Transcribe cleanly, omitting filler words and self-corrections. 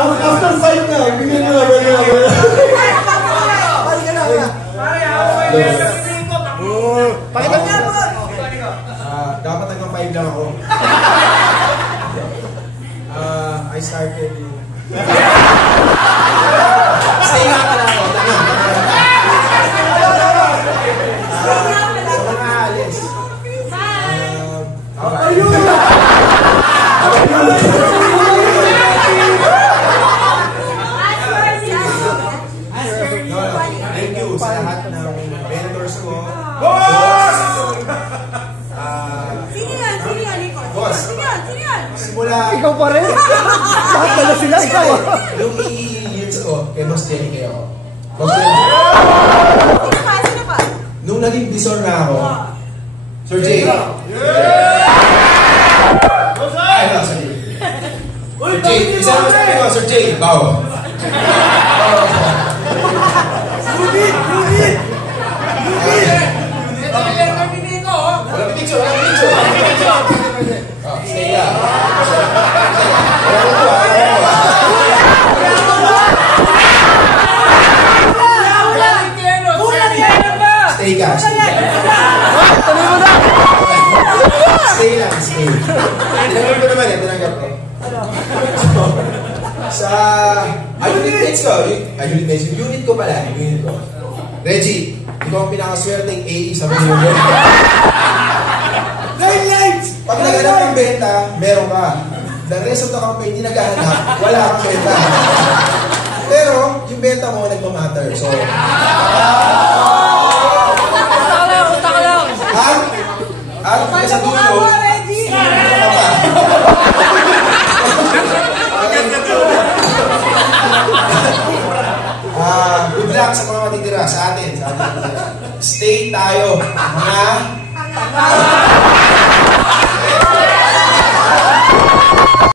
After fight na, bigyan mo na. Pakita niya po! Dapat hanggang 5 lang ako. I started in... Stay nga pala ako. Sa mga alis. Ayun! Thank you sa lahat ng mentors ko. Boss! Simula... Ikaw pa rin? Lahat pala sila, ikaw. Yung years ko, kay Boss Jenny kayo ako. Boss Jenny. Sino pa? Nung naging visor na ako, Sir Jay. Ay, no, sorry. Sir Jay, isa naman sabi ko, Sir Jay, bow. Unit! Walang picture. Stay lang. Stay ka. Stay lang. Tinanggap ko naman yan. Unit ko pala. Reggie, ikaw ang pinakaswerteng AE sa mga yun. 9 lives! Pag naganap ng benta, meron ka. The rest of the company, hindi naghahanap, wala kang benta. Pero, yung benta mo, nagmamatter. So, Utak lang! at sa dulo, good luck sa mga matitira sa atin. Stay tayo, mga